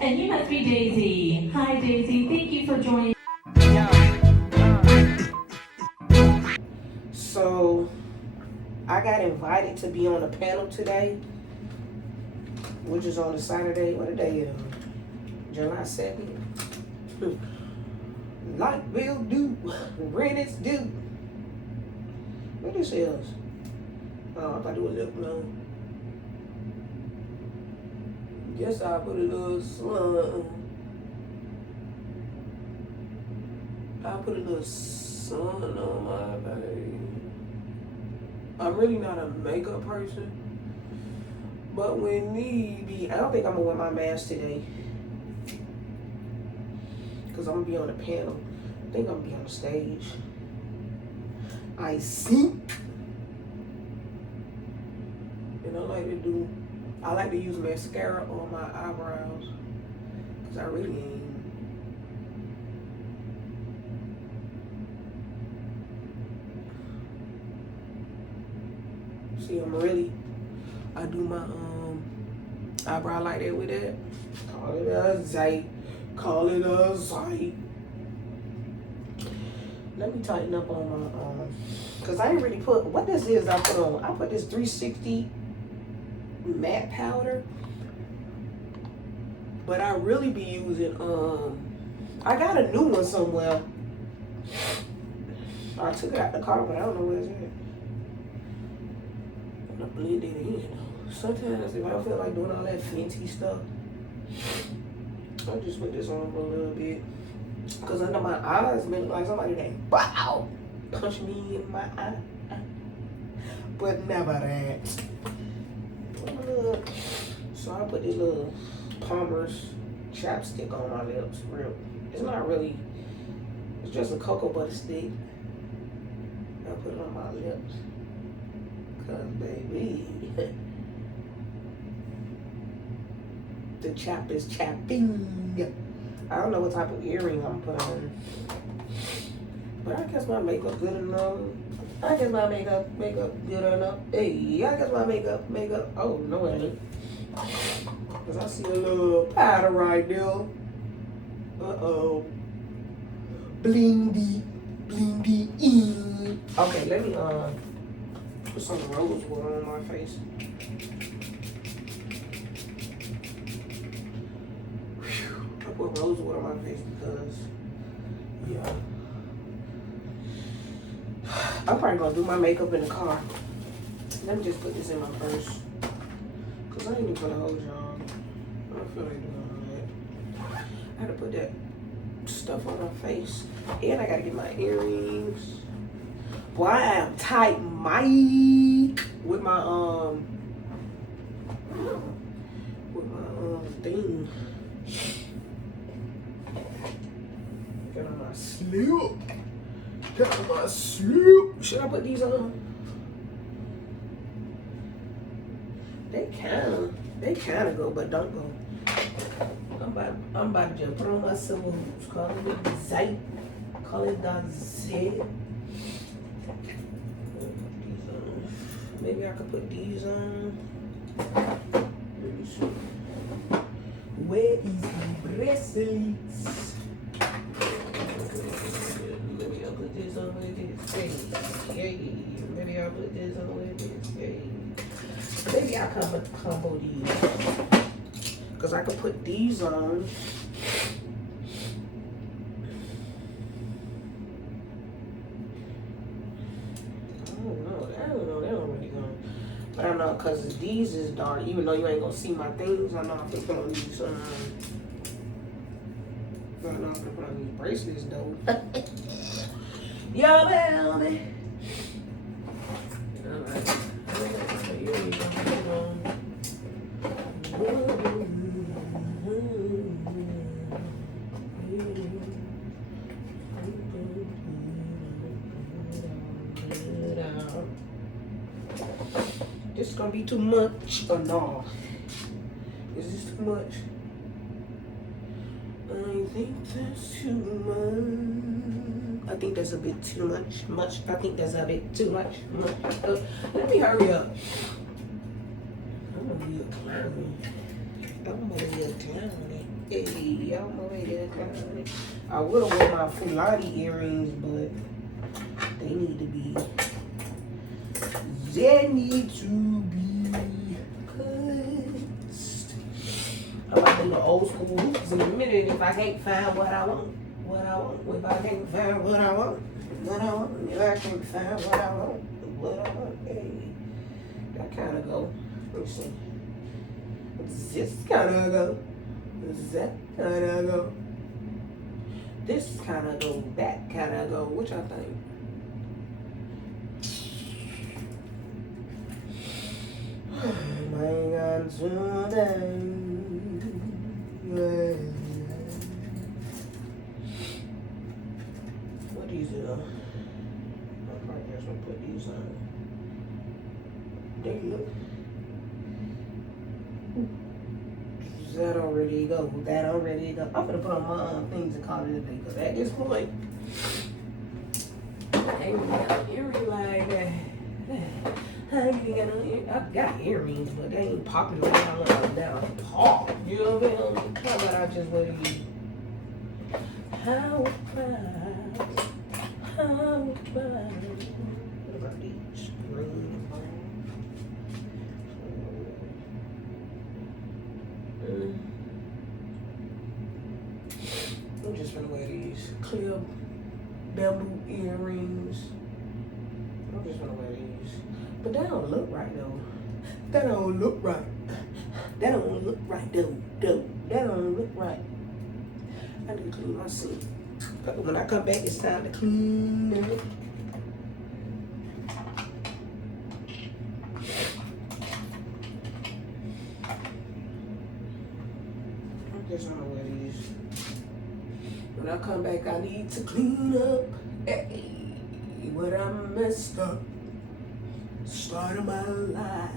And you must be Daisy. Hi, Daisy. Thank you for joining. So, I got invited to be on a panel today, which is on a Saturday. What a day is? July 2nd. Light bill due, rent is due. What this is? Oh, I'm about to do a lip gloss. Guess I'll put a little sun. I'll put a little sun on my face. I'm really not a makeup person, but when need be, I don't think I'm gonna wear my mask today because I'm gonna be on a panel. I think I'm gonna be on the stage. I see. And I like to use mascara on my eyebrows because I really ain't. See, I do my eyebrow like that with that. Call it a zite. Call it a zite. Let me tighten up on my because I ain't really put, what this is I put on. I put this 360 matte powder. But I really be using, I got a new one somewhere. I took it out the car, but I don't know where it's at. I'm gonna blend it in. Sometimes if I don't feel like doing all that fancy stuff, I'll just put this on for a little bit. Because under my eyes, man, like somebody that, wow, punch me in my eye. But never that. So I put this little Palmer's chapstick on my lips. It's not really, it's just a cocoa butter stick. I put it on my lips. Cause baby, the chap is chapping. I don't know what type of earring I'm putting on, but I guess my makeup good enough. I guess my makeup good enough. Hey, I guess my makeup. Oh no, it ain't. Cause I see a little powder right there. Blingy. Okay, let me put some rose water on my face. I put rose water on my face because, yeah. I'm probably gonna do my makeup in the car. Let me just put this in my purse. Cause I ain't even gonna hold y'all. I don't feel like doing all that. I had to put that stuff on my face. And I gotta get my earrings. Boy, I am tight mic with my thing. Got on my slip. Should I put these on? They kinda go, but don't go. I'm about to just put on my civil. Call it the zite. Call it the zit. Maybe I could put these on. Where is the bracelets? Maybe I'll put this on with this. Yay. Maybe I'll put this on with this. Yay. Maybe I'll combo these. Because I could put these on. I don't know. They don't really go. But I know because these is dark. Even though you ain't going to see my things, I know I'm going to put on these. I know I'm going to put on these bracelets, though. Yo, baby. Alright. This is gonna be too much or no? Is this too much? I think that's too much. I think that's a bit too much. I think that's a bit too much. Let me hurry up. I'm gonna be a clown. I'm over here clowning. Hey, I'm over here clowning. I would have worn my Fulani earrings, but they need to be. They need to be putzed. I'm about to do the old school hoops in a minute if I can't find what I want. What I want. If I can't find what I want. What I want. If I can't find what I want. What I want. Hey. That kind of go. Let me see. This kind of go. That kind of go. This kind of go. That kind of go. What y'all think? My God, today. What these are? I probably just gonna put these on. They look. That already go. That already go. I'm gonna put on my things and call it a day. Cause at this point, I ain't really got an earring like that. I ain't even got no earrings. I got earrings, but they ain't popping around down pop. You know what I mean? How about I just wear these? How fast? How fast? What about these? Green and brown. I'm just gonna wear these clear bamboo earrings. I'm just gonna wear these. But that don't look right though. That don't look right. That don't look right though. That don't look right. I need to clean my sink. But when I come back, it's time to clean it. I'm just gonna wear these. When I come back, I need to clean up. Hey, what I messed up. Start of my life.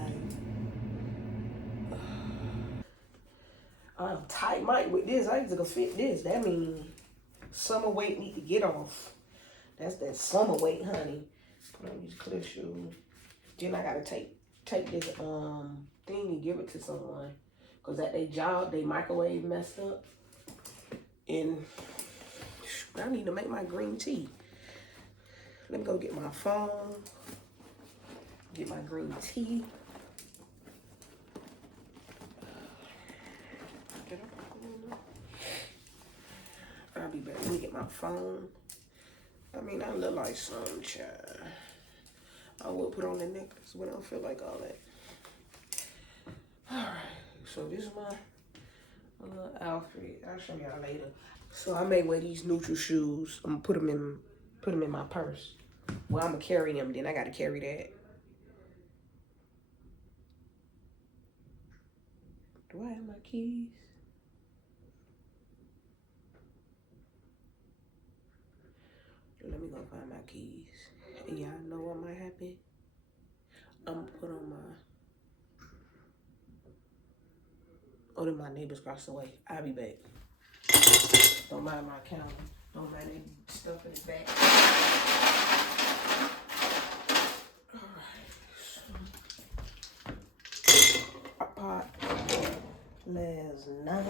I'm tight mic with this. I used to fit this. That means summer weight need to get off. That's that summer weight, honey. Put on these clear shoes. Then I gotta take this thing and give it to someone. Cause at their job, they microwave messed up. And I need to make my green tea. Let me go get my phone. Get my green tea. I'll be back. Let me get my phone. I mean, I look like some child. I will put on the necklace, but I don't feel like all that. Alright, so this is my little outfit. I'll show y'all later. So I may wear these neutral shoes. I'm gonna put them in my purse. Well, I'm gonna carry them. Then I gotta carry that. Do I have my keys? Let me go find my keys. And y'all know what might happen? I'm gonna put on my... Oh, then my neighbors across the way. I'll be back. Don't mind my calendar. Don't mind any stuff in the back. Alright. So, I popped last night.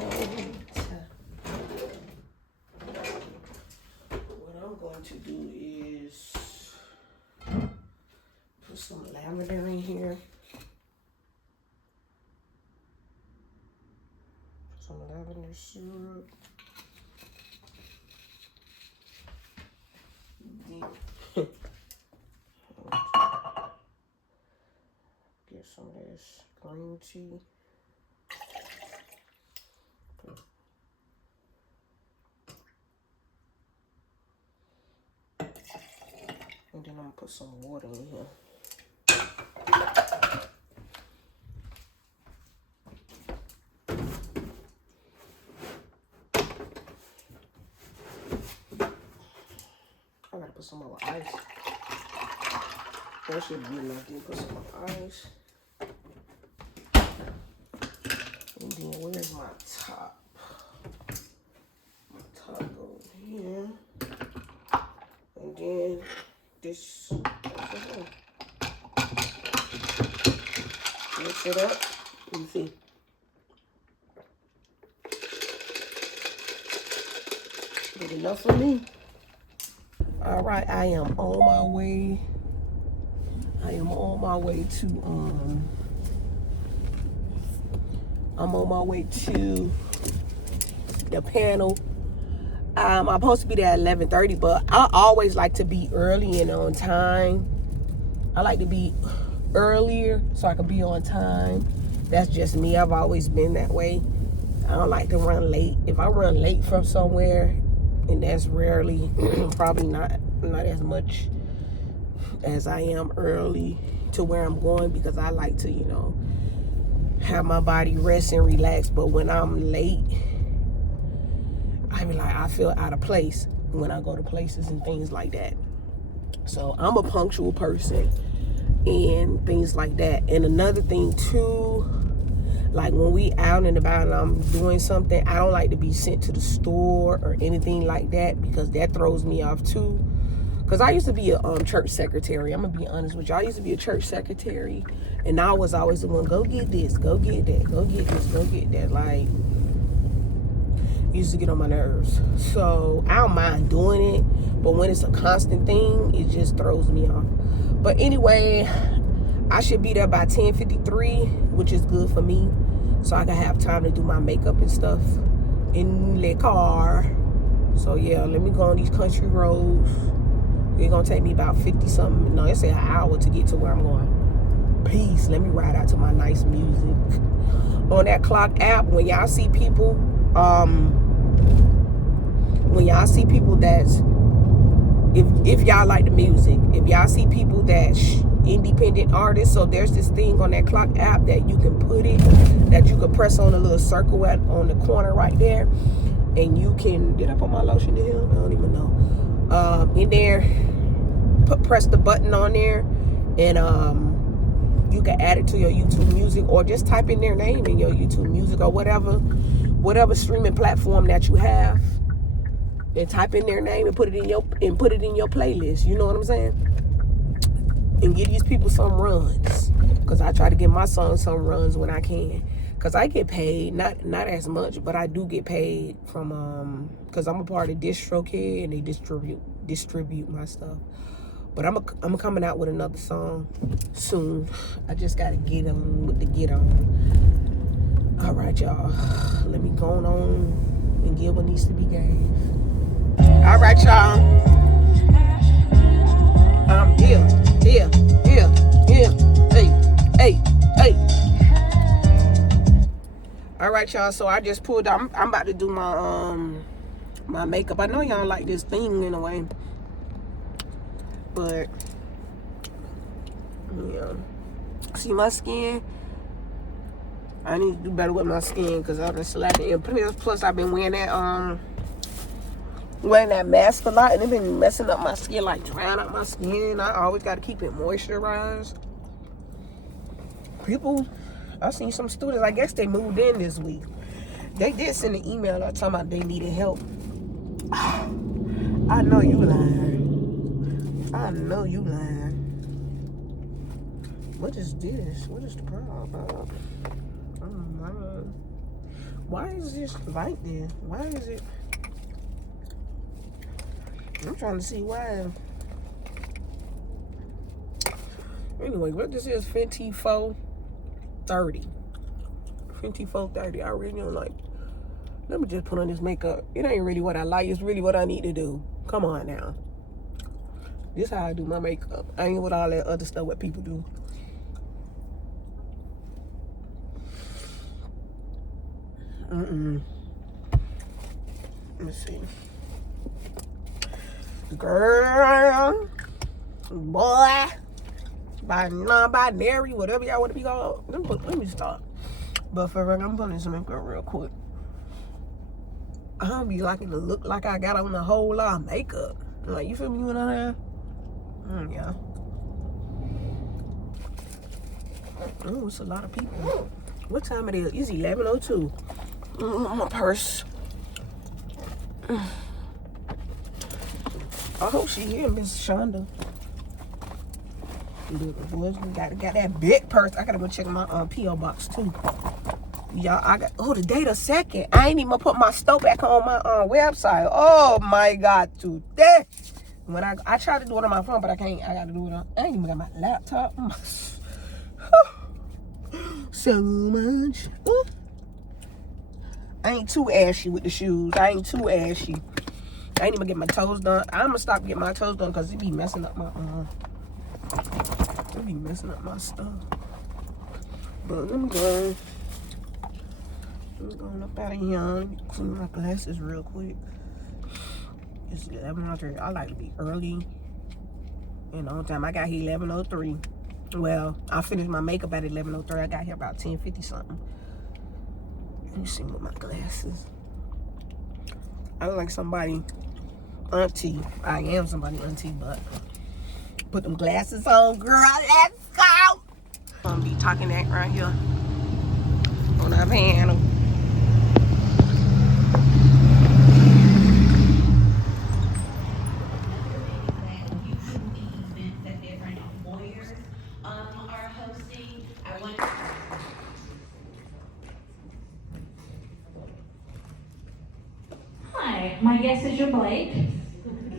What I'm going to do is put some lavender in here. Some lavender syrup. Get some of this green tea. And then I'm gonna put some water in here. I gotta put some more ice. That should be enough. Then put some more ice. And then where's my top? My top goes here. And then this. Mix it up. Let me see. Good enough for me. All right, I am on my way. I'm on my way to the panel. I'm supposed to be there at 11:30, but I always like to be early and on time. I like to be earlier so I can be on time. That's just me. I've always been that way. I don't like to run late. If I run late from somewhere, and that's rarely, probably not as much as I am early to where I'm going, because I like to, have my body rest and relax. But when I'm late, I feel out of place when I go to places and things like that. So I'm a punctual person and things like that. And another thing too, like when we out and about and I'm doing something, I don't like to be sent to the store or anything like that, because that throws me off too. Because I used to be a church secretary. I'm going to be honest with you. I used to be a church secretary, and I was always the one, go get this, go get that, go get this, go get that. Like, used to get on my nerves. So I don't mind doing it, but when it's a constant thing, it just throws me off. But anyway, I should be there by 10:53, which is good for me, so I can have time to do my makeup and stuff in the car. So yeah, let me go on these country roads. It's gonna take me about 50 something. No, it's an hour to get to where I'm going. Peace. Let me ride out to my nice music. On that clock app, when y'all see people, that's, if y'all like the music, if y'all see people that's independent artists, so there's this thing on that clock app that you can press on a little circle on the corner right there, and you can, did I put my lotion in here? I don't even know. In there, press the button on there, and you can add it to your YouTube music, or just type in their name in your YouTube music, or whatever streaming platform that you have, and type in their name and put it in your playlist. You know what I'm saying? And give these people some runs, because I try to give my son some runs when I can, because I get paid, not as much, but I do get paid from because I'm a part of DistroKid, and they distribute my stuff. But I'm coming out with another song soon. I just gotta get on with the get on. All right, y'all, let me go on and give what needs to be gave. All right, y'all, I'm here, hey. All right, y'all, so I just pulled out. I'm about to do my my makeup. I know y'all like this thing in a way, but yeah, see my skin, I need to do better with my skin, because I've been slacking. And plus I've been wearing that mask a lot, and it's been messing up my skin, like drying out my skin. I always got to keep it moisturized. I seen some students, I guess they moved in this week. They did send an email talking about they needed help. I know you lying. What is this? What is the problem? Oh my God. Why is this like this? Why is it? I'm trying to see why. Anyway, what this is, 5430. 5430. I really don't like. Let me just put on this makeup. It ain't really what I like. It's really what I need to do. Come on now. This is how I do my makeup. I ain't with all that other stuff what people do. Let's see. Girl, boy, non-binary, whatever y'all want to be called. Let me stop. But for real, I'm putting this makeup real quick. I don't be liking to look like I got on a whole lot of makeup. Like, you feel me when I have? Yeah. Oh, it's a lot of people. What time it is? It's 11:02. My purse. I hope she here, Miss Shonda. Got that big purse. I gotta go check my P.O. box too. Y'all, I got, the date a second. I ain't even put my stuff back on my website. Oh my God, today. When I tried to do it on my phone, but I can't. I got to do it on, I ain't even got my laptop. So much. Ooh. I ain't too ashy with the shoes. I ain't too ashy. I ain't even get my toes done. I'm gonna stop getting my toes done because it be messing up my stuff. But let me go. I'm going up out of here. Clean my glasses real quick. It's 11:03. I like to be early and on time. I got here 11:03. Well, I finished my makeup at 11:03. I got here about 10:50 something. Let me see with my glasses. I look like somebody auntie. I am somebody auntie, but put them glasses on, girl. Let's go. I'm gonna be talking that right here on our panel. Hi, my guest is your Blake.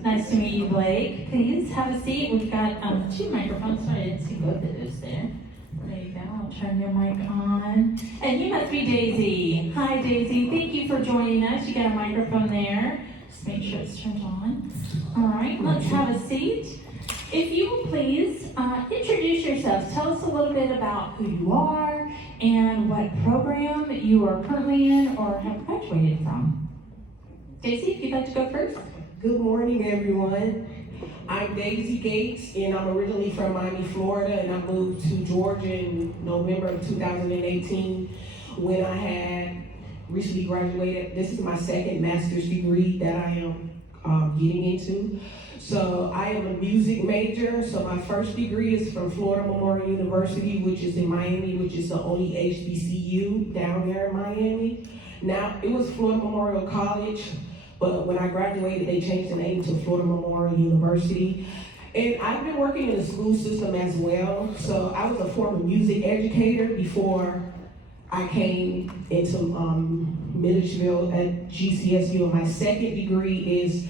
Nice to meet you, Blake. Please have a seat. We've got 2 microphones, so I didn't see both of those there. There you go. I'll turn your mic on. And you must be Daisy. Hi, Daisy. Thank you for joining us. You got a microphone there. Just make sure it's turned on. All right, let's have a seat. If you will please introduce yourselves. Tell us a little bit about who you are and what program you are currently in or have graduated from. Daisy, if you'd like to go first. Good morning, everyone. I'm Daisy Gates, and I'm originally from Miami, Florida, and I moved to Georgia in November of 2018 when I had recently graduated. This is my second master's degree that I am getting into. So I am a music major. So my first degree is from Florida Memorial University, which is in Miami, which is the only HBCU down there in Miami. Now, it was Florida Memorial College, but when I graduated, they changed the name to Florida Memorial University. And I've been working in the school system as well. So I was a former music educator before I came into Milledgeville at GCSU. And my second degree is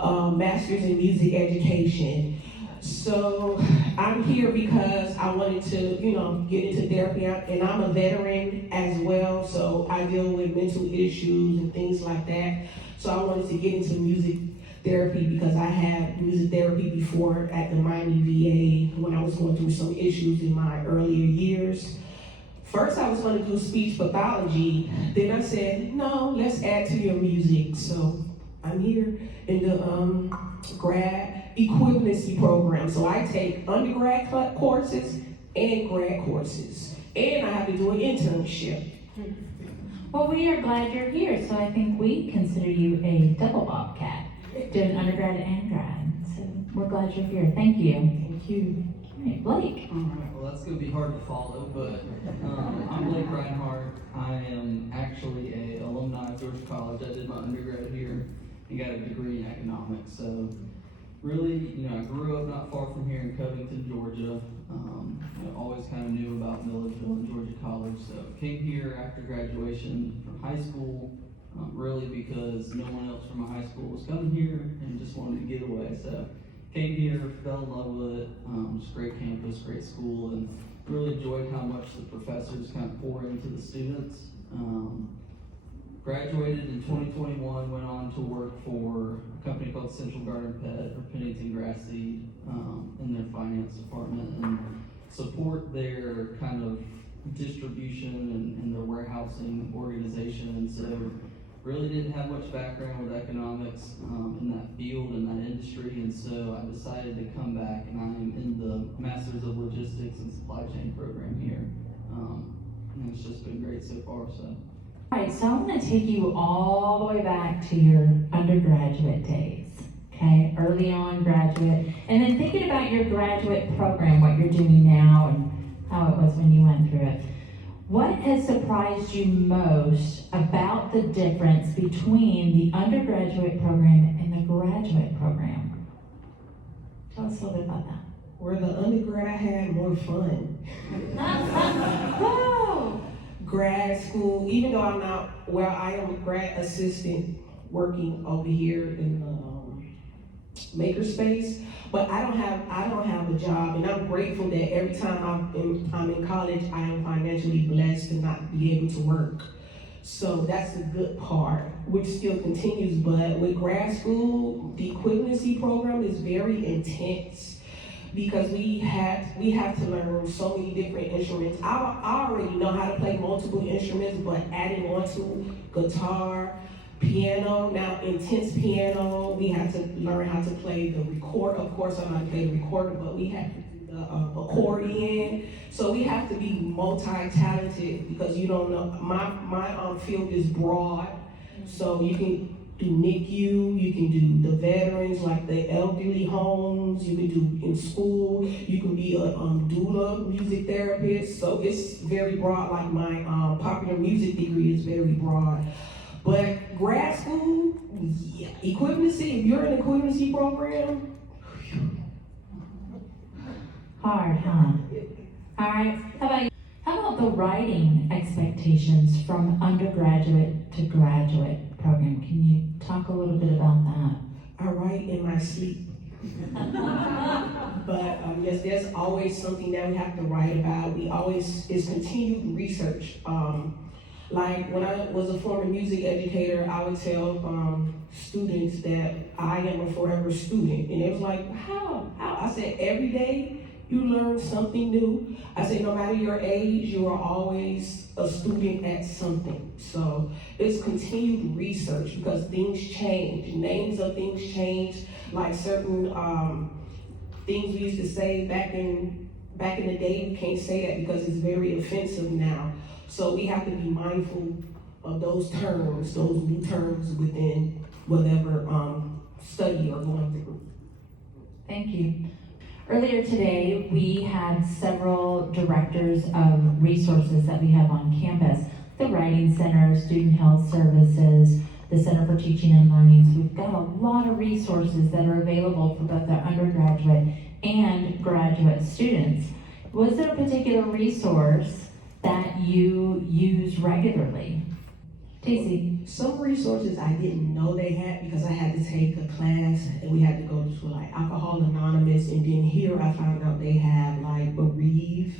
Master's in Music Education. So I'm here because I wanted to, get into therapy, and I'm a veteran as well, so I deal with mental issues and things like that. So I wanted to get into music therapy because I had music therapy before at the Miami VA when I was going through some issues in my earlier years. First, I was going to do speech pathology. Then I said, no, let's add to your music. So I'm here in the Grad equivalency program. So I take undergrad courses and grad courses. And I have to do an internship. Well, we are glad you're here, so I think we consider you a double bobcat, doing undergrad and grad. So we're glad you're here. Thank you. Thank you. All right, Blake. All right, well, that's going to be hard to follow, but I'm Blake Reinhardt. I am actually an alumni of Georgia College. I did my undergrad here and got a degree in economics. So really, I grew up not far from here in Covington, Georgia. Always kind of knew about Milledgeville and Georgia College. So came here after graduation from high school, really because no one else from my high school was coming here and just wanted to get away. So came here, fell in love with it. Just great campus, great school, and really enjoyed how much the professors kind of pour into the students. Graduated in 2021, went on to work for a company called Central Garden Pet or Pennington Grass Seed in their finance department and support their kind of distribution and their warehousing organization. And so really didn't have much background with economics in that field, in that industry. And so I decided to come back, and I'm in the Masters of Logistics and Supply Chain program here. And it's just been great so far. So. All right, so I'm going to take you all the way back to your undergraduate days, okay? Early on graduate, and then thinking about your graduate program, what you're doing now and how it was when you went through it. What has surprised you most about the difference between the undergraduate program and the graduate program? Tell us a little bit about that. Where the undergrad I had more fun. Oh. grad school, even though I'm not, well, I am a grad assistant working over here in the makerspace, but I don't have a job, and I'm grateful that every time I'm in college, I am financially blessed to not be able to work. So that's the good part, which still continues. But with grad school, the equivalency program is very intense because we have to learn so many different instruments. I already know how to play multiple instruments, but adding on to guitar, piano, now intense piano, we have to learn how to play the record. Of course, I know how to play the recorder, but we have to do the accordion. So we have to be multi-talented because you don't know, my field is broad. So you can do NICU, you can do the veterans, like the elderly homes, you can do in school, you can be a doula, music therapist. So it's very broad, like my popular music degree is very broad. But grad school, yeah, equivalency, if you're in an equivalency program, Hard, huh? All right, how about the writing expectations from undergraduate to graduate program? Can you talk a little bit about that? I write in my sleep. But yes, there's always something that we have to write about. It's continued research. Like when I was a former music educator, I would tell students that I am a forever student. And it was like, how? I said, every day you learn something new. I said, no matter your age, you are always a student at something. So it's continued research because things change. Names of things change. Like certain things we used to say back in the day, we can't say that because it's very offensive now. So we have to be mindful of those terms, those new terms within whatever study you're going through. Thank you. Earlier today, we had several directors of resources that we have on campus. The Writing Center, Student Health Services, the Center for Teaching and Learning. So we've got a lot of resources that are available for both the undergraduate and graduate students. Was there a particular resource that you use regularly? Daisy. Some resources I didn't know they had because I had to take a class and we had to go to like Alcohol Anonymous, and then here I found out they have like Bereave.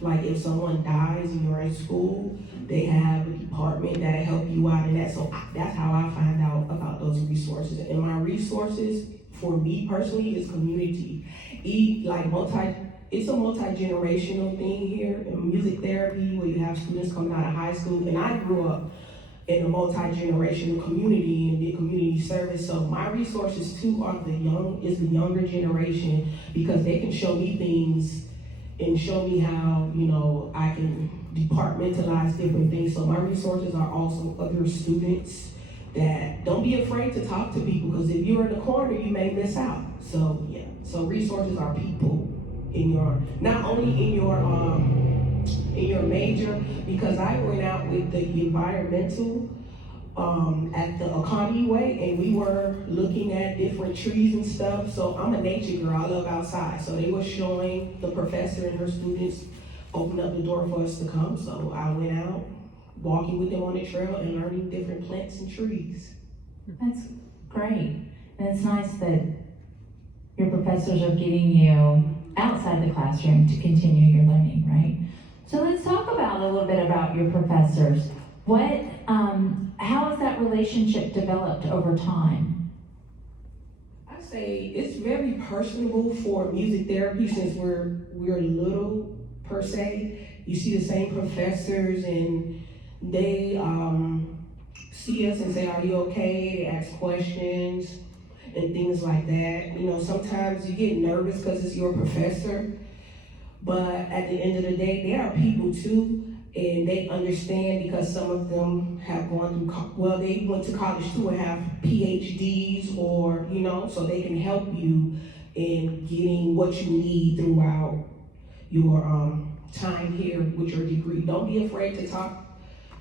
Like if someone dies and you're in school, they have a department that'll help you out in that. So that's how I find out about those resources. And my resources for me personally is community. It's a multi-generational thing here in music therapy where you have students coming out of high school. And I grew up in a multi-generational community and did community service. So my resources too are the younger generation because they can show me things and show me how, I can departmentalize different things. So my resources are also other students that don't be afraid to talk to people because if you're in the corner, you may miss out. So yeah, so resources are people not only in your major, because I went out with the environmental at the Akani Way, and we were looking at different trees and stuff. So I'm a nature girl, I love outside. So they were showing the professor and her students opened up the door for us to come. So I went out walking with them on the trail and learning different plants and trees. That's great. And it's nice that your professors are getting you outside the classroom to continue your learning, right? So let's talk about a little bit about your professors. How has that relationship developed over time? I say it's very personable for music therapy since we're little per se. You see the same professors and they see us and say, "Are you okay?" They ask questions and things like that. Sometimes you get nervous because it's your professor, but at the end of the day, they are people too, and they understand because some of them have gone through, they went to college too and have PhDs or, so they can help you in getting what you need throughout your time here with your degree. Don't be afraid to talk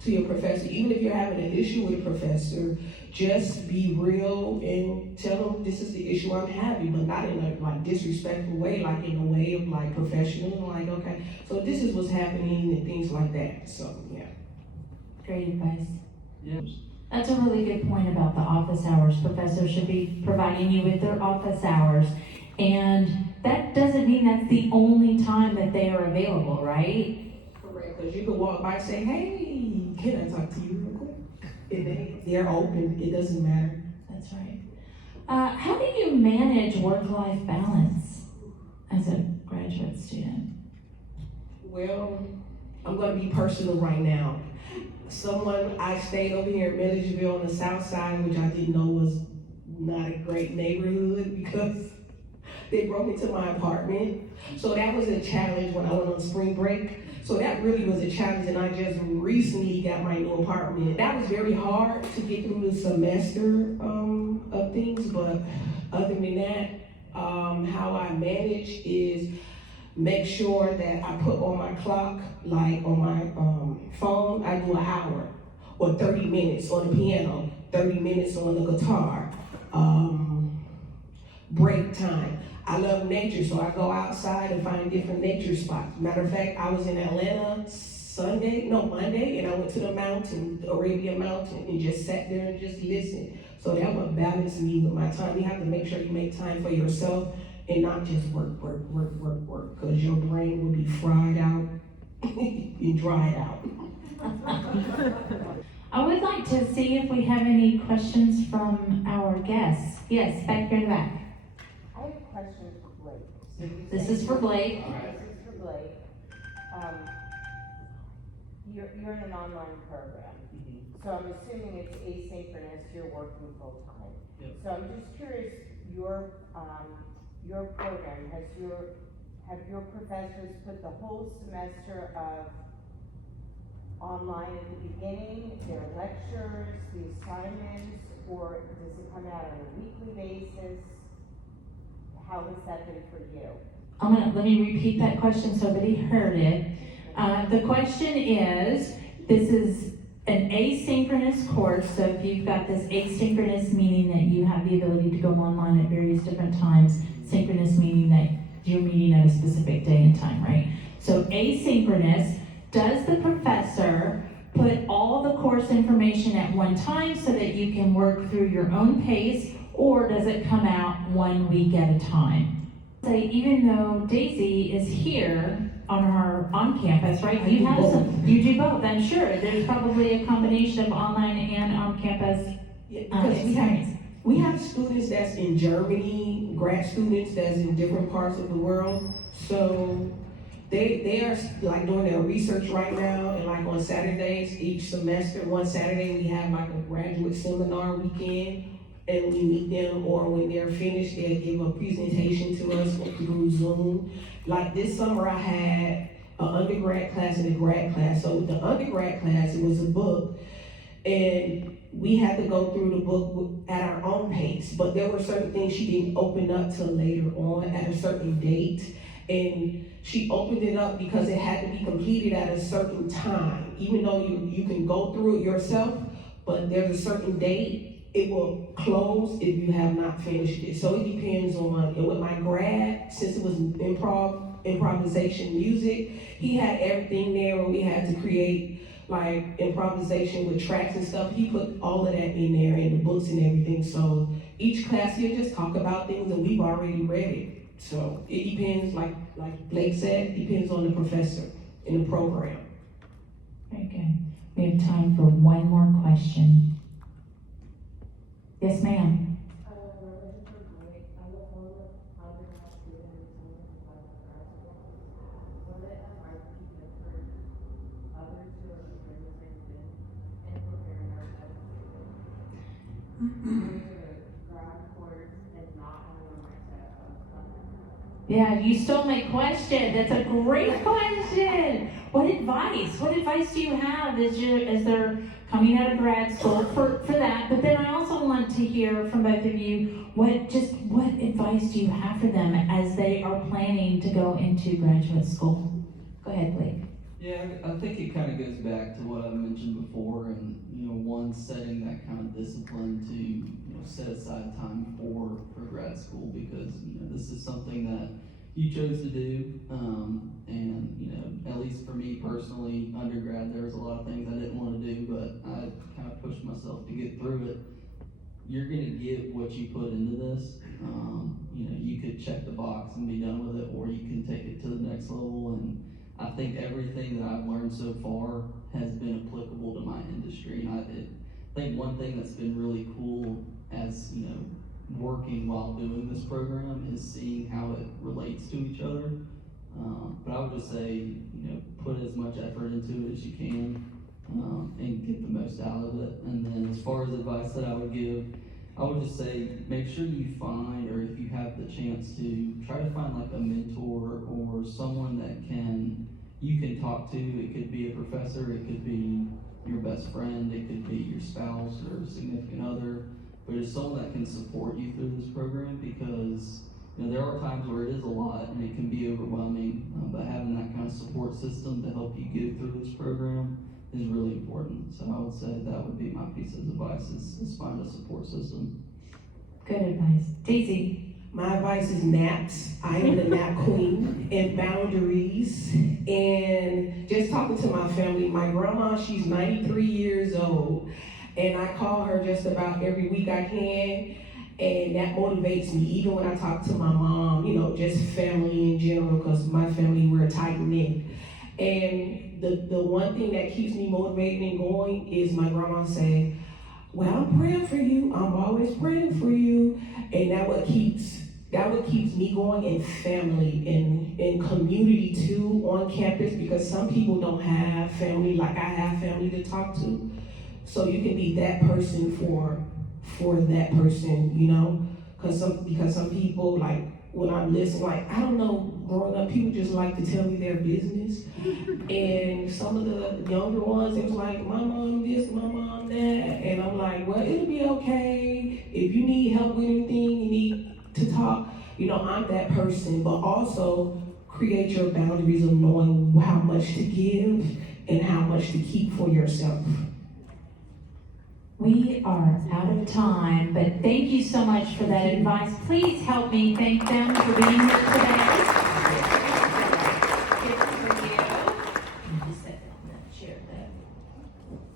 to your professor. Even if you're having an issue with a professor, just be real and tell them this is the issue I'm having, but not in a disrespectful way, like in a way of professional, okay, so this is what's happening and things like that. So yeah. Great advice. Yeah. That's a really good point about the office hours. Professors should be providing you with their office hours. And that doesn't mean that's the only time that they are available, right? Correct, because you could walk by and say, hey, can I talk to you real quick? And they're open, it doesn't matter. That's right. How do you manage work-life balance as a graduate student? Well, I'm going to be personal right now. I stayed over here in Milledgeville on the south side, which I didn't know was not a great neighborhood because they broke into my apartment. So that was a challenge when I went on spring break. So that really was a challenge, and I just recently got my new apartment. That was very hard to get through the semester of things, but other than that, how I manage is make sure that I put on my clock, like on my phone, I do an hour or 30 minutes on the piano, 30 minutes on the guitar, break time. I love nature, so I go outside and find different nature spots. Matter of fact, I was in Atlanta Monday, and I went to the mountain, the Arabian Mountain, and just sat there and just listened. So that would balance me with my time. You have to make sure you make time for yourself and not just work, because your brain will be fried out and dried out. I would like to see if we have any questions from our guests. Yes, back here in the back. I have a question for Blake. So you This said- is for Blake. This is for Blake. You're in an online program, so I'm assuming it's asynchronous, you're working full time. Yep. So I'm just curious, your program, have your professors put the whole semester of online at the beginning, their lectures, the assignments, or does it come out on a weekly basis? How has that been for you? Let me repeat that question so everybody heard it. The question is, this is an asynchronous course, so if you've got this asynchronous meaning that you have the ability to go online at various different times, synchronous meaning that you're meeting at a specific day and time, right? So asynchronous, does the professor put all the course information at one time so that you can work through your own pace, or does it come out 1 week at a time? Say, even though Daisy is here on campus, right? You do both, I'm sure. There's probably a combination of online and on campus Yeah, because experience. we have students that's in Germany, grad students that's in different parts of the world. So they are like doing their research right now, and like on Saturdays, each semester, one Saturday we have like a graduate seminar weekend, and we meet them, or when they're finished, they'll give a presentation to us through Zoom. Like this summer I had an undergrad class and a grad class. So with the undergrad class, it was a book, and we had to go through the book at our own pace, but there were certain things she didn't open up till later on at a certain date. And she opened it up because it had to be completed at a certain time. Even though you can go through it yourself, but there's a certain date, it will close if you have not finished it. So it depends on, and with my grad, since it was improvisation music, he had everything there where we had to create like improvisation with tracks and stuff. He put all of that in there in the books and everything. So each class he'll just talk about things that we've already read it. So it depends, like Blake said, depends on the professor in the program. Very good. We have time for one more question. Yes, ma'am. Yeah, you stole my question. That's a great question. What advice do you have as they're coming out of grad school for that? But then I also want to hear from both of you, what advice do you have for them as they are planning to go into graduate school? Go ahead, Blake. Yeah, I think it kind of goes back to what I mentioned before, and one, setting that kind of discipline to set aside time for grad school, because this is something that you chose to do. And you know, at least for me personally, undergrad, there was a lot of things I didn't want to do, but I kind of pushed myself to get through it. You're gonna get what you put into this. You know, you could check the box and be done with it, or you can take it to the next level. And I think everything that I've learned so far has been applicable to my industry. And I think one thing that's been really cool as, you know, working while doing this program is seeing how it relates to each other. But I would just say, you know, put as much effort into it as you can, and get the most out of it. And then as far as advice that I would give, I would just say, make sure you find, or if you have the chance to, try to find like a mentor or someone that you can talk to. It could be a professor, it could be your best friend, it could be your spouse or significant other, but it's someone that can support you through this program, because you know, there are times where it is a lot and it can be overwhelming, but having that kind of support system to help you get through this program is really important. So I would say that would be my piece of advice, is find a support system. Good advice. Daisy. My advice is naps. I am the nap queen, and boundaries. And just talking to my family, my grandma, she's 93 years old, and I call her just about every week I can, and that motivates me. Even when I talk to my mom, you know, just family in general, because my family, we're tight knit. And the one thing that keeps me motivated and going is my grandma saying, well, I'm praying for you. I'm always praying for you. And that what keeps me going, in family, in community too, on campus, because some people don't have family like I have family to talk to. So you can be that person for that person, you know? Because some people, like, when I'm listening, like, I don't know, growing up, people just like to tell me their business. And some of the younger ones, it was like, my mom this, my mom that. And I'm like, well, it'll be okay. If you need help with anything, you need to talk, you know, I'm that person. But also create your boundaries of knowing how much to give and how much to keep for yourself. We are out of time, but thank you so much for that advice. Please help me thank them for being here today.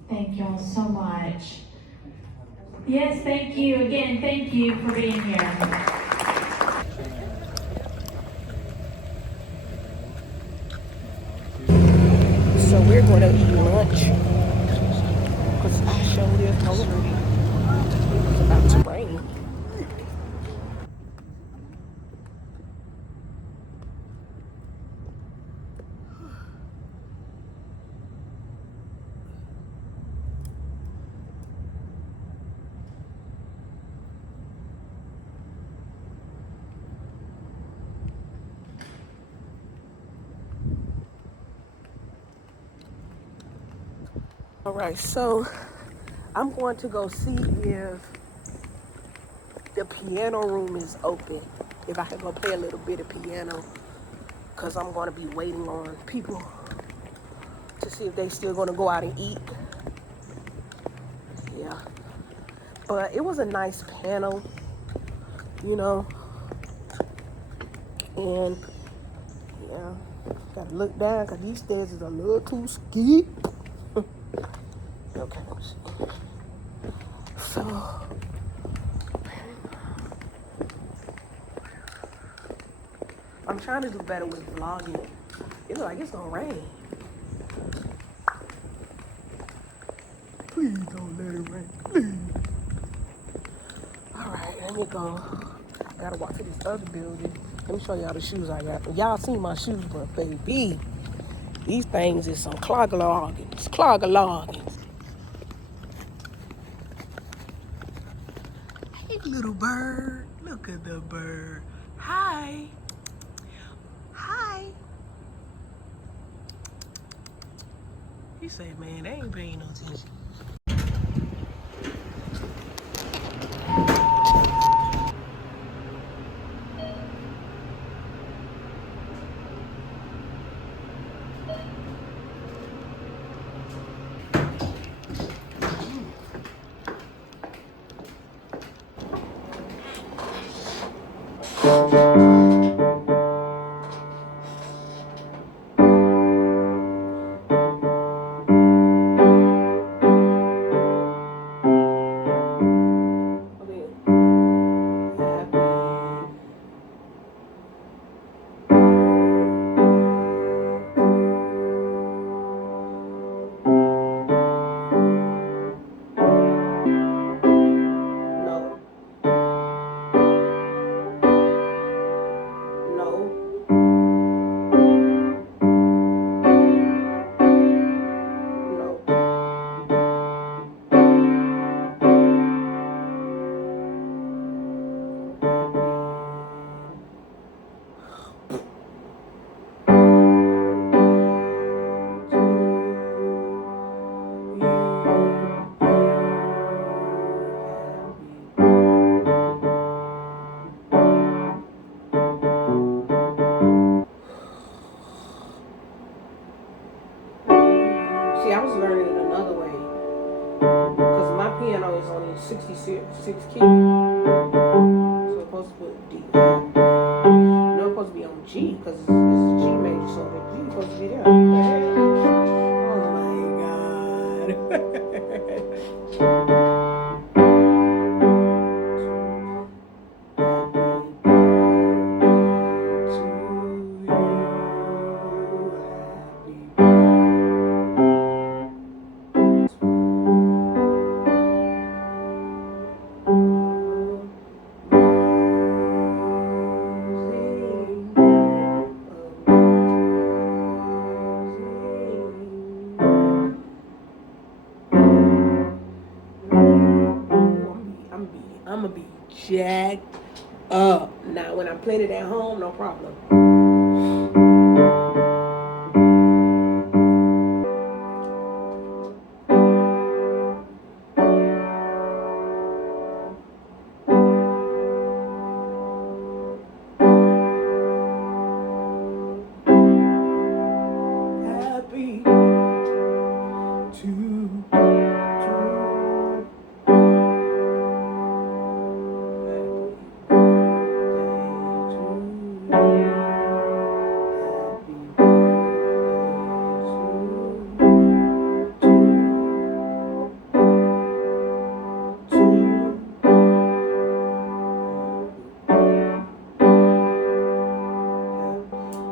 Thank you all so much. Yes, thank you again. Thank you for being here. So we're going to eat lunch, because I showed this hungry. It's about to rain. All right, so I'm going to go see if the piano room is open, if I can go play a little bit of piano, because I'm going to be waiting on people to see if they still going to go out and eat. Yeah, but it was a nice panel, you know, and yeah, gotta look down because these stairs is a little too steep. Okay, let me see. So, I'm trying to do better with vlogging. It looks like it's gonna rain. Please don't let it rain, please. All right, let me go. I gotta walk to this other building. Let me show y'all the shoes I got. Y'all seen my shoes, but baby, these things is some clogger-loggins. Hey, little bird. Look at the bird. Hi. Hi. He said, man, they ain't paying no attention. I'ma be jacked up. Now, when I'm playing it at home, no problem. Happy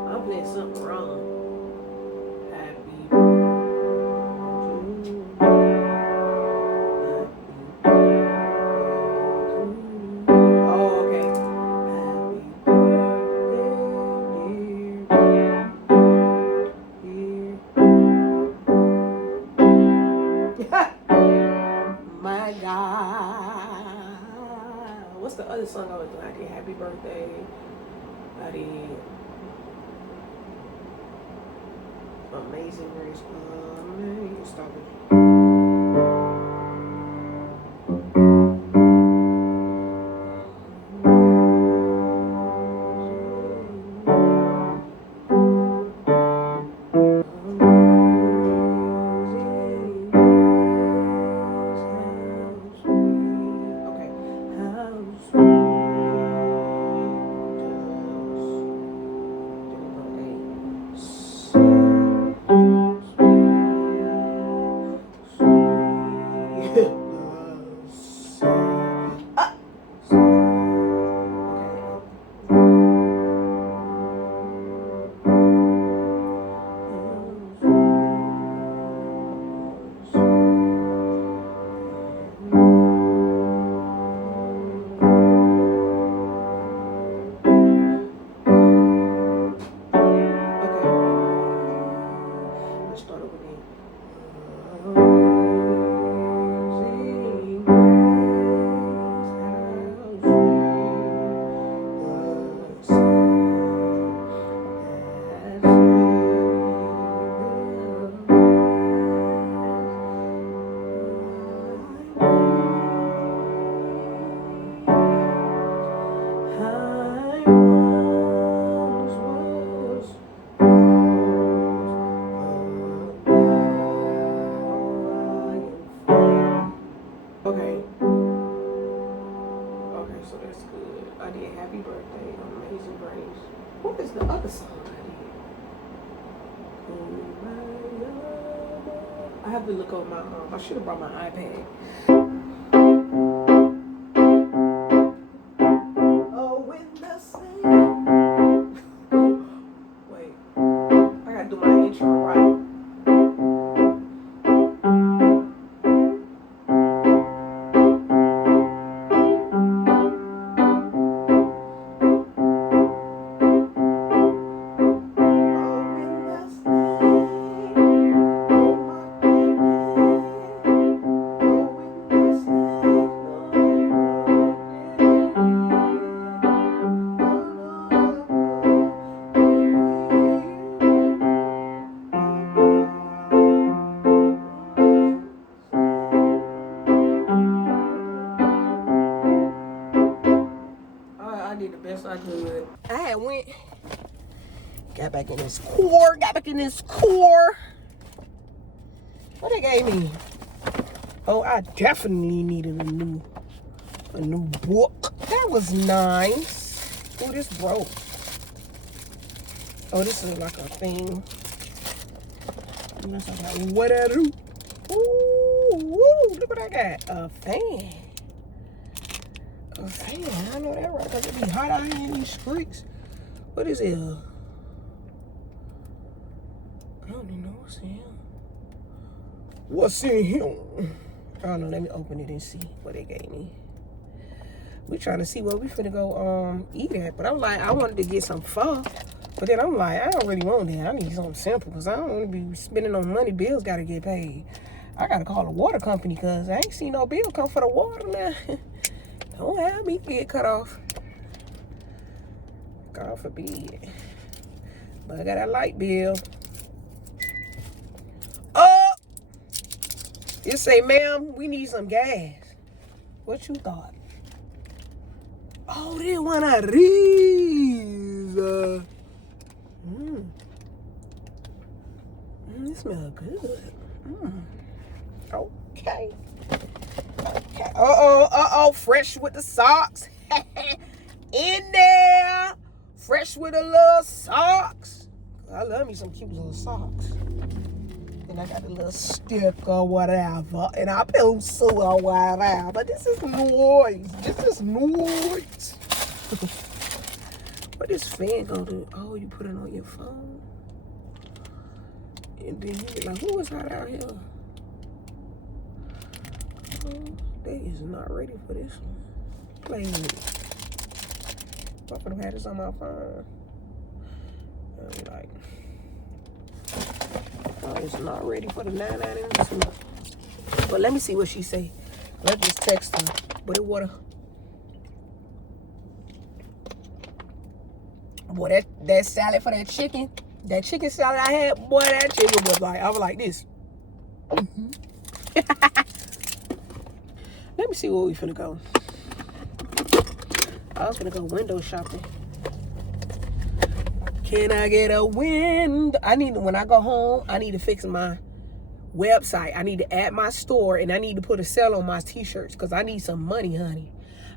I'm playing something wrong. Happy oh, okay. My God. What's the other song I was doing? I did Happy Birthday. I did Amazing Grace. Man, stop it. Okay. How sweet Okay. Okay, so that's good. I did Happy Birthday, Amazing Grace. What is the other song I did? I have to look on my I should have brought my iPad. Oh, when the sun. Wait. I gotta do my intro right. I did the best I could. I had went, got back in this core. What they gave me? Oh, I definitely needed a new book. That was nice. Oh, this broke. Oh, this is like a thing. What I do? Ooh, woo, look what I got. A fan. A fan. I know that right, because it be hot out here in these streets. What is it? I don't even know what's in here. What's in here? I don't know. Let me open it and see what they gave me. We trying to see where we finna go eat at. But I'm like, I wanted to get some pho. But then I'm like, I don't really want that. I need something simple because I don't want to be spending on money. Bills got to get paid. I got to call the water company because I ain't seen no bill come for the water now. Don't have me get cut off. God forbid. But I got a light bill. Oh! It say, ma'am, we need some gas. What you thought? Oh, they one of these. It smells good. Okay. Okay. Uh-oh. Fresh with the socks. In there. Fresh with the little socks. I love me some cute little socks. And I got a little stick or whatever. And I pencil or whatever. But this is noise. What this fan gonna do? Oh, you put it on your phone. And then you be like, who is that out here? Oh, they is not ready for this one. Play with it. I could have had this on my phone. I'm like, oh, it's not ready for the 992. But let me see what she say. Let's just text her. But it water. Boy, that salad for that chicken salad I had, boy, that chicken was like, I was like this. Let me see where we finna go. I was finna go window shopping. Can I get a window? When I go home, I need to fix my website. I need to add my store, and I need to put a sale on my t-shirts because I need some money, honey.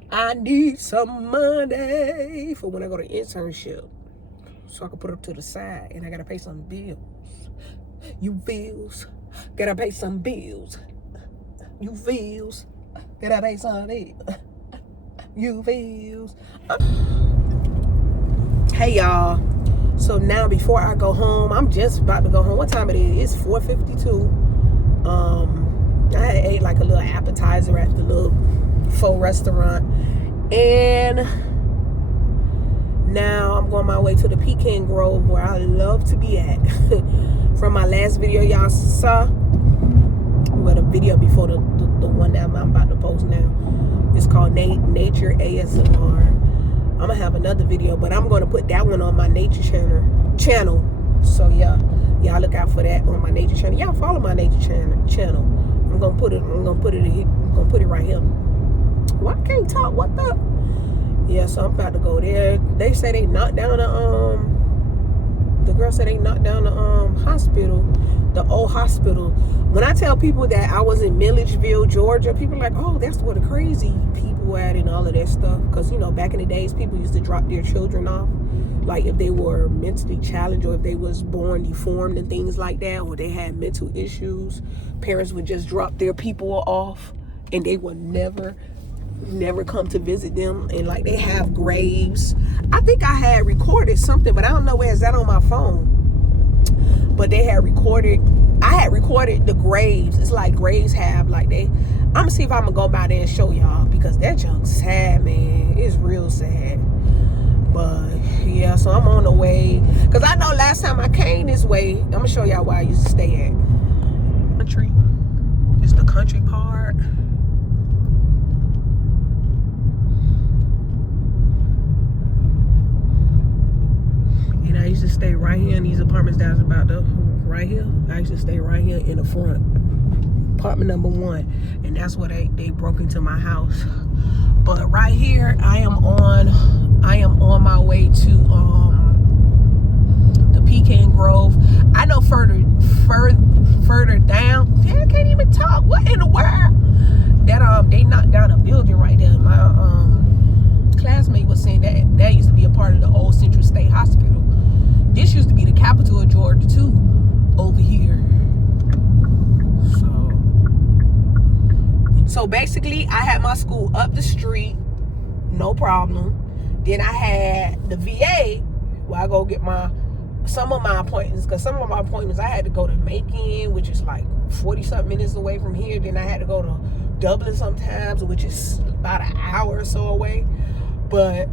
I need some money for when I go to internship. So I can put it up to the side, and I gotta pay some bills. You bills. Gotta pay some bills. You bills. Gotta pay some bills. You bills. Hey, y'all. So now before I go home, I'm just about to go home. What time it is? It's 4:52. I had ate like a little appetizer at the little faux restaurant. And now I'm going my way to the Pecan Grove where I love to be at. From my last video y'all saw, well, the video before the one that I'm about to post now. It's called Nature ASMR. I'm gonna have another video, but I'm gonna put that one on my nature channel. So yeah, y'all look out for that on my nature channel. Y'all follow my nature channel. I'm gonna put it right here. Why I can't talk? What the? Yeah, so I'm about to go there. They say they knocked down the girl said they knocked down the hospital, the old hospital. When I tell people that I was in Milledgeville, Georgia, people are like, oh, that's where the crazy people at and all of that stuff. Because, you know, back in the days, people used to drop their children off. Like if they were mentally challenged or if they was born deformed and things like that, or they had mental issues, parents would just drop their people off and they would never come to visit them. And like they have graves. I think I had recorded something, but I don't know where is that on my phone. But I had recorded the graves. It's like graves have like I'm gonna see if I'm gonna go by there and show y'all, because that junk's sad, man. It's real sad. But yeah, so I'm on the way, because I know last time I came this way, I'm gonna show y'all where I used to stay at. Country. It's the country part. And I used to stay right here in these apartments that was about to, right here. I used to stay right here in the front. Apartment number 1. And that's where they broke into my house. But right here, I am on my way to the Pecan Grove. I know further down. Damn, I can't even talk. What in the world? That they knocked down a building right there. My classmate was saying that used to be a part of the old Central State Hospital. This used to be the capital of Georgia too, over here. So basically, I had my school up the street, no problem. Then I had the VA, where I go get some of my appointments, because some of my appointments I had to go to Macon, which is like 40-something minutes away from here. Then I had to go to Dublin sometimes, which is about an hour or so away. But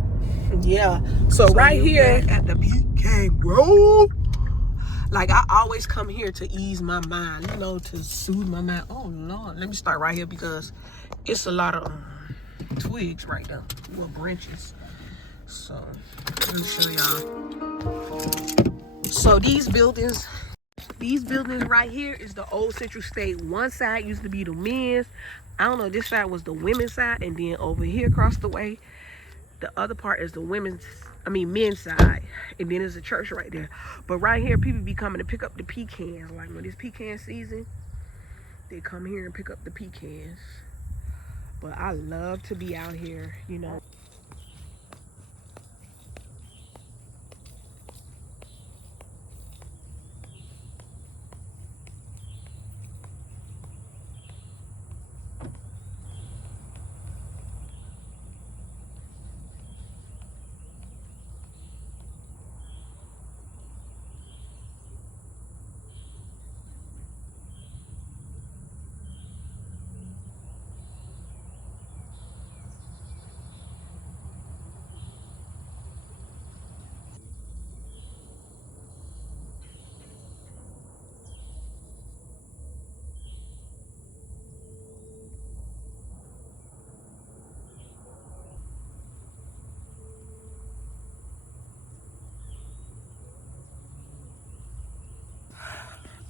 yeah, so right here at the Pecan Grove, like I always come here to ease my mind, you know, to soothe my mind. Oh Lord, let me start right here because it's a lot of twigs right there. Well, branches. So, let me show y'all. So these buildings right here is the old Central State. One side used to be the men's. I don't know, this side was the women's side, and then over here across the way, the other part is the men's side. And then there's a church right there. But right here, people be coming to pick up the pecans. Like when it's pecan season, they come here and pick up the pecans. But I love to be out here, you know.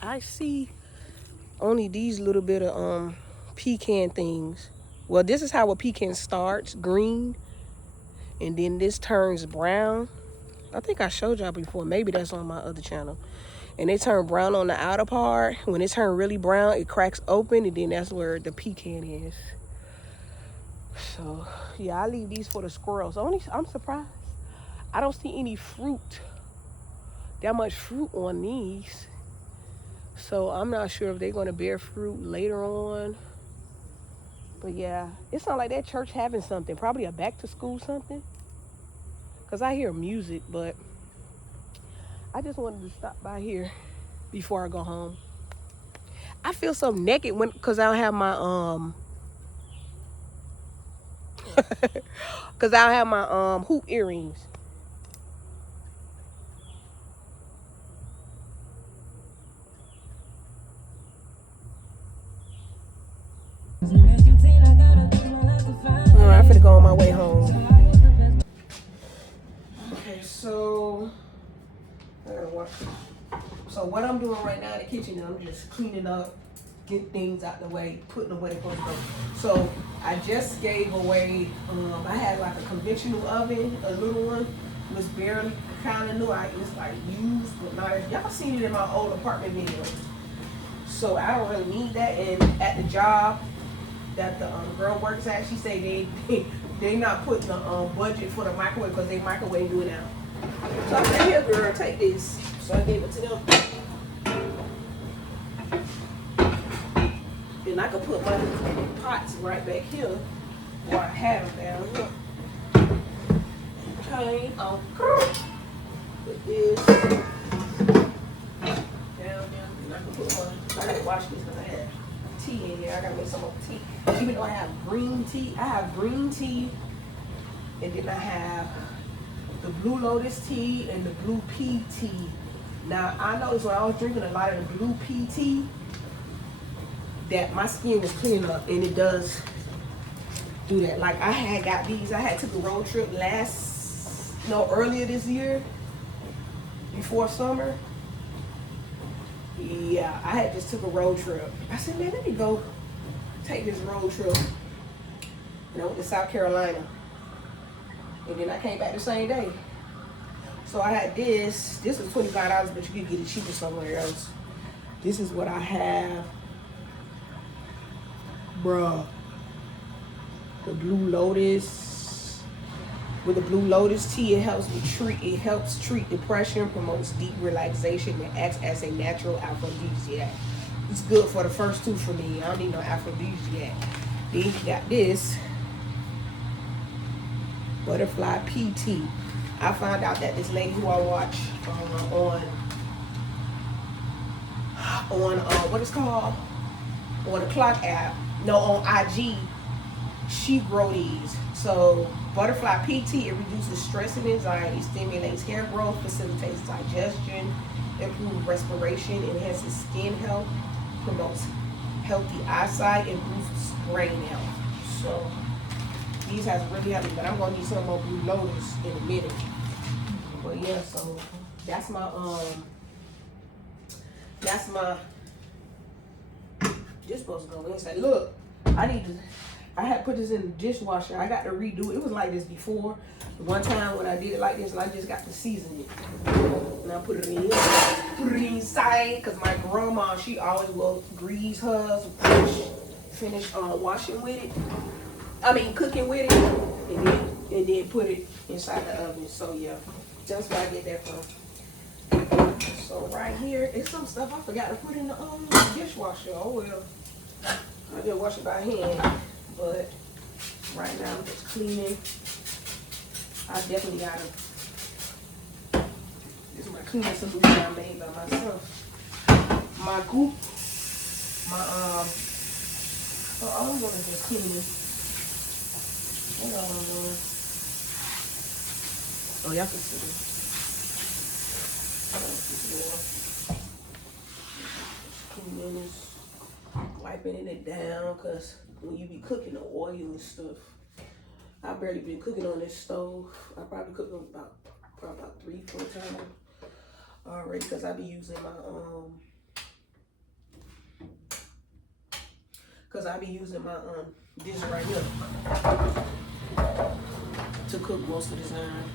I see only these little bit of pecan things. Well, this is how a pecan starts, green, and then this turns brown. I think I showed y'all before. Maybe that's on my other channel. And they turn brown on the outer part. When it turns really brown, it cracks open, and then that's where the pecan is. So yeah, I leave these for the squirrels. I'm surprised I don't see any fruit, that much fruit on these. So I'm not sure if they're going to bear fruit later on. But yeah, it's not like that church having something, probably a back to school something, because I hear music. But I just wanted to stop by here before I go home. I feel so naked because I don't have my because I don't have my hoop earrings. Alright, I'm finna go on my way home. Okay, so I gotta wash. So what I'm doing right now in the kitchen, I'm just cleaning up, get things out the way, putting away for stuff. So I just gave away. I had like a conventional oven, a little one. It was barely kind of new. It's like used, but not. Y'all seen it in my old apartment video. So I don't really need that. And at the job that the girl works at, she say they not putting the budget for the microwave because they microwave do it now. So I said, here girl, take this. So I gave it to them. And I could put my pots right back here where I had them down here. Okay, put this down there. And I can put I gotta wash this because I had tea in here. I gotta make some more tea. Even though I have green tea, and then I have the Blue Lotus tea and the Blue Pea tea. Now I noticed when I was drinking a lot of the Blue Pea tea that my skin was clearing up, and it does do that. Like I had got these. I had took a road trip earlier this year, before summer. Yeah, I had just took a road trip. I said, man, let me go take this road trip. And I went to South Carolina. And then I came back the same day. So I had this. This is $25, but you can get it cheaper somewhere else. This is what I have. Bruh. The Blue Lotus. With the Blue Lotus tea, it helps treat depression, promotes deep relaxation, and acts as a natural aphrodisiac. It's good for the first two for me. I don't need no aphrodisiac. Then you got this butterfly pea tea. I found out that this lady who I watch on what it's called, on the clock app, on IG, she grow these. So butterfly pea tea, it reduces stress and anxiety, stimulates hair growth, facilitates digestion, improves respiration, enhances skin health, promotes healthy eyesight, and boosts brain health. So These hasn't really happened, but I'm gonna need some more Blue Lotus in a minute. But yeah, so that's my this supposed to go inside. Look, I had put this in the dishwasher. I got to redo it. It was like this before. One time when I did it like this, and I just got to season it. And I put it in here, put it inside, because my grandma, she always will grease hers, finish washing with it. I mean, cooking with it, and then put it inside the oven. So yeah, that's where I get that from. So right here is some stuff I forgot to put in the dishwasher. Oh well, I just wash it by hand. But right now I'm just cleaning. I definitely gotta. This is my cleaning solution I made by myself. My goop, I'm gonna just clean this. What all I'm doing? Oh, y'all can see this. Cleaning this, wiping it down, cause when you be cooking the oil and stuff, I barely been cooking on this stove. I probably cooked on about 3-4 times already, cause I be using my this right here to cook most of the time.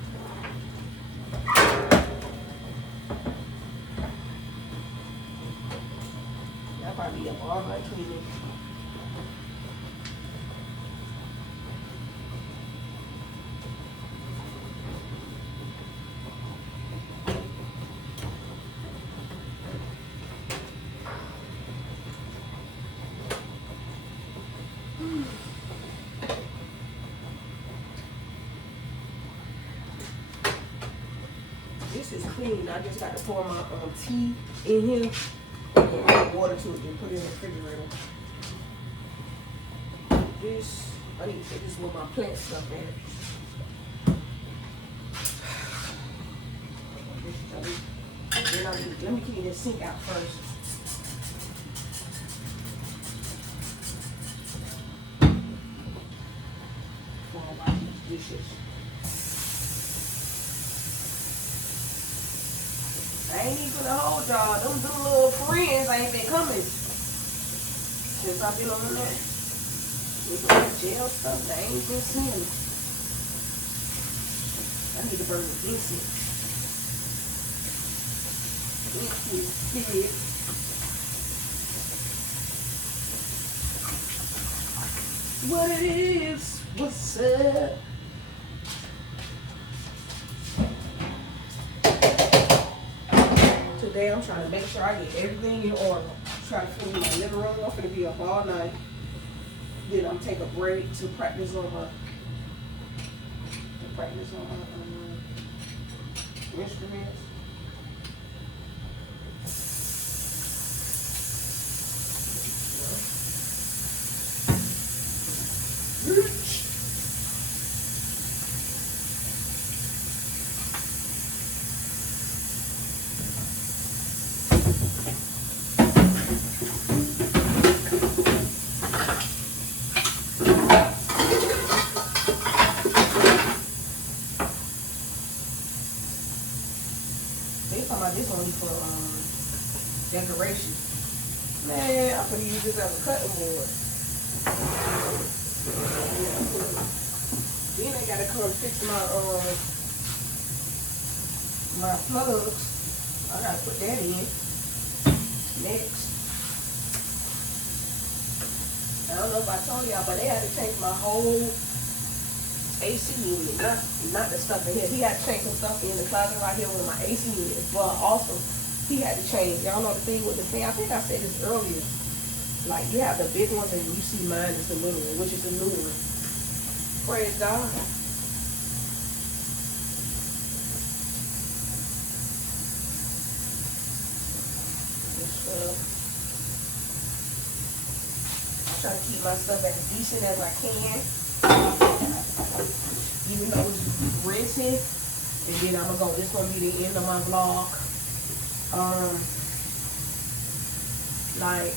Y'all probably be up all night cleaning. This is clean. I just got to pour my tea in here and add water to it and put it in the refrigerator. This, I need to take this with my plant stuff in it. Let me clean this sink out first. Before I wash these dishes. I ain't even gonna hold y'all. Them little friends ain't been coming since I've been on that. With that jail stuff, they ain't been seeing me. I need to burn the incense. Here. What it is, what's up? Today I'm trying to make sure I get everything in order. I'm trying to clean my living room. I'm gonna be up all night. Then I'm take a break to practice on my instruments. This only for decoration. Man, I'm gonna use this as a cutting board. Then I gotta come fix my plugs. I gotta put that in next. I don't know if I told y'all, but they had to change my whole AC unit, not the stuff in here. He had to change some stuff in the closet right here with my AC unit, but also he had to change. Y'all know the thing with the thing. I think I said this earlier. Like you have the big ones and you see mine is the little one, which is the new one. Praise God. I try to keep my stuff as decent as I can. Even though it's rinsing, and then I'm gonna go. This gonna be the end of my vlog. Like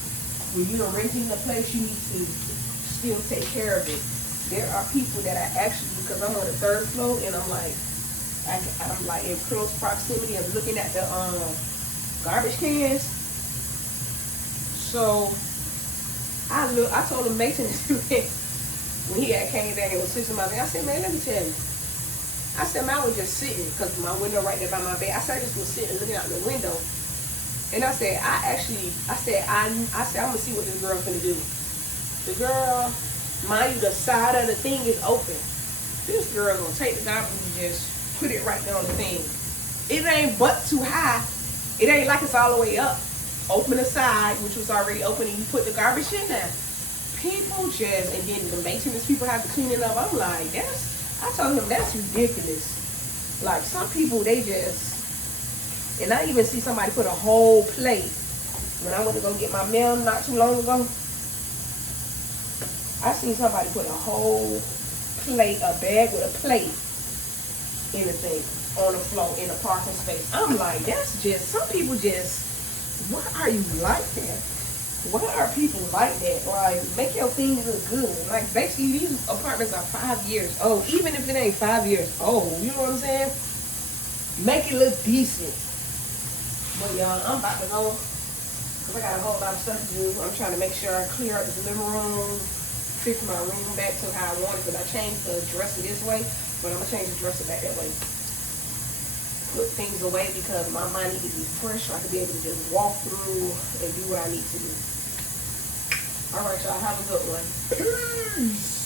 when you're renting a place, you need to still take care of it. there are people that I actually, because I'm on the 3rd floor and I'm like in close proximity of looking at the garbage cans. So I told him Mason when he had came back and was fixing my bed, I said, man, let me tell you. I said, man, I was just sitting, because my window right there by my bed. I said, I just was sitting looking out the window. And I said, I'm gonna see what this girl finna do. The girl, mind you, the side of the thing is open. This girl gonna take the garbage and just put it right there on the thing. It ain't but too high. It ain't like it's all the way up. Open the side, which was already open, and you put the garbage in there. People just, and then the maintenance people have to clean it up. I'm like, I told him that's ridiculous. Like, some people, they just, and I even see somebody put a whole plate. When I went to go get my mail not too long ago, I seen somebody put a whole plate, a bag with a plate in the thing, on the floor, in the parking space. I'm like, that's just, some people just, why are you like that? Why are people like that? Like, make your things look good. Like, basically, these apartments are 5 years old. Even if it ain't 5 years old, you know what I'm saying? Make it look decent. But y'all, I'm about to go, because I got a whole lot of stuff to do. I'm trying to make sure I clear out this living room, fix my room back to how I want it, because I changed the dresser this way, but I'm going to change the dresser back that way. Put things away because my mind needs to be fresh so I can be able to just walk through and do what I need to do. All right, y'all, have a good one. Peace.